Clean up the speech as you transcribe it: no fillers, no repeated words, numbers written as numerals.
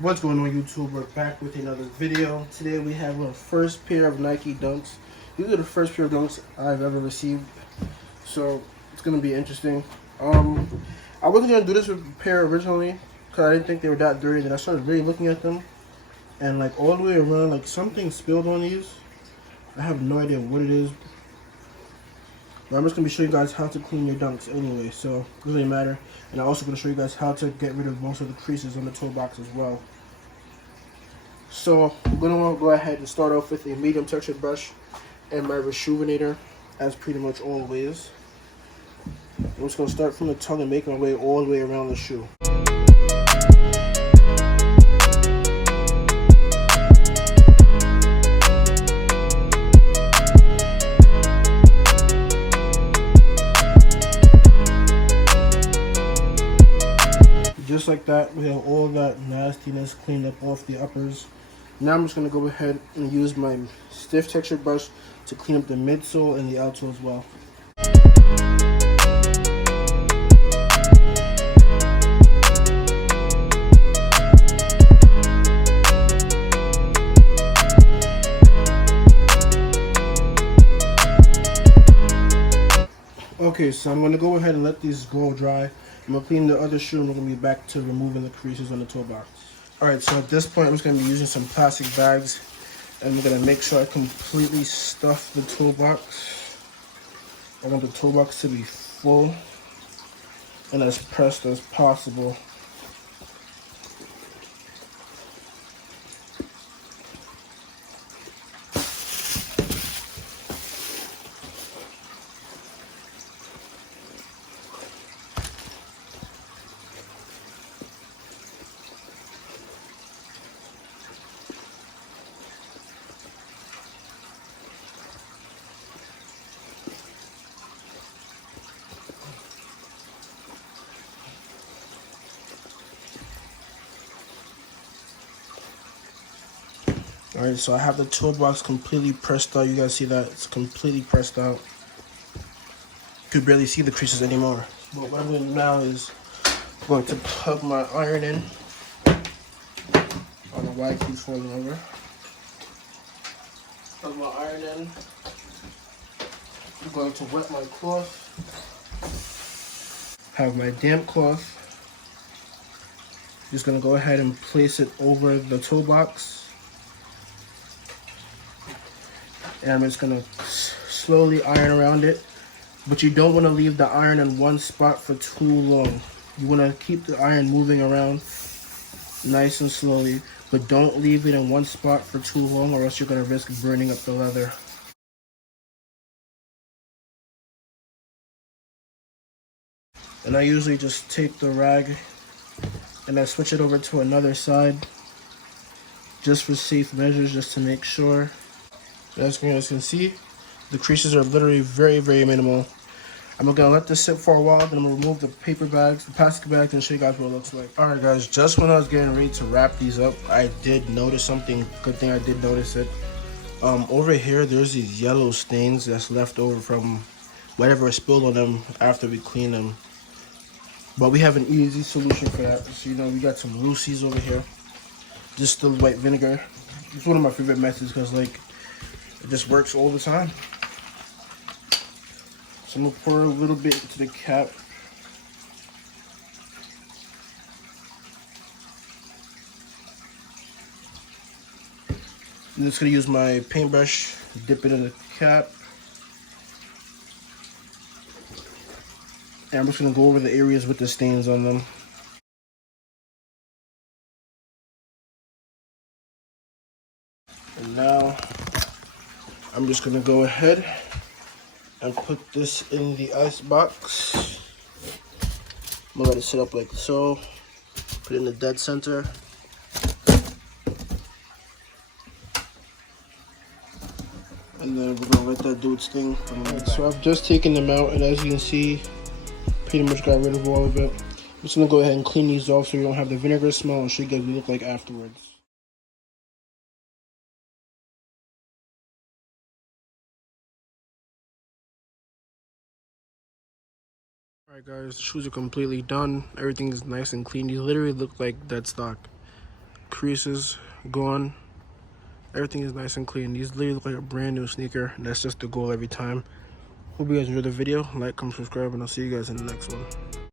What's going on, YouTube? We're back with another video. Today we have our first pair of Nike Dunks. These are the first pair of Dunks I've ever received, so it's gonna be interesting. I wasn't gonna do this with a pair originally because I didn't think they were that dirty. Then I started really looking at them, and like all the way around, like something spilled on these. I have no idea what it is. But I'm just gonna be showing you guys how to clean your Dunks anyway, so it doesn't really matter. And I'm also gonna show you guys how to get rid of most of the creases on the toe box as well. So I'm gonna go ahead and start off with a medium textured brush and my rejuvenator, as pretty much always. I'm just gonna start from the tongue and make my way all the way around the shoe. Just like that, we have all that nastiness cleaned up off the uppers. Now I'm just going to go ahead and use my stiff textured brush to clean up the midsole and the outsole as well. Okay, so I'm going to go ahead and let these go dry. I'm going to clean the other shoe and we're going to be back to removing the creases on the toe box. Alright, so at this point I'm just going to be using some plastic bags and we're going to make sure I completely stuff the toe box. I want the toe box to be full and as pressed as possible. Alright, so I have the toe box completely pressed out. You guys see that? It's completely pressed out. You could barely see the creases anymore. But what I'm going to do now is I'm going to plug my iron in. I don't know why it keeps falling over. Plug my iron in. I'm going to wet my cloth. Have my damp cloth. Just going to go ahead and place it over the toe box. And I'm just gonna slowly iron around it, but you don't want to leave the iron in one spot for too long. You want to keep the iron moving around nice and slowly, but don't leave it in one spot for too long or else you're going to risk burning up the leather. And I usually just take the rag and I switch it over to another side just for safe measures, just to make sure. As you guys can see, the creases are literally very, very minimal. I'm gonna let this sit for a while, then I'm gonna remove the paper bags, the plastic bags, and show you guys what it looks like. Alright guys, just when I was getting ready to wrap these up, I did notice something. Good thing I did notice it. Over here, there's these yellow stains that's left over from whatever spilled on them after we clean them. But we have an easy solution for that. So, we got some Lucy's over here. Distilled white vinegar. It's one of my favorite methods because, like, it just works all the time. So I'm gonna pour a little bit into the cap. I'm just gonna use my paintbrush, dip it in the cap. And I'm just gonna go over the areas with the stains on them. And now I'm just gonna go ahead and put this in the ice box. I'm gonna let it sit up like so. Put it in the dead center. And then we're gonna let that do its thing. So I've just taken them out, and as you can see, pretty much got rid of all of it. I'm just gonna go ahead and clean these off so you don't have the vinegar smell and show you guys what they look like afterwards. Alright guys, the shoes are completely done. Everything is nice and clean. These literally look like dead stock. creases gone. Everything is nice and clean. These literally look like a brand new sneaker. And that's just the goal every time. Hope you guys enjoyed the video. Like, comment, subscribe, and I'll see you guys in the next one.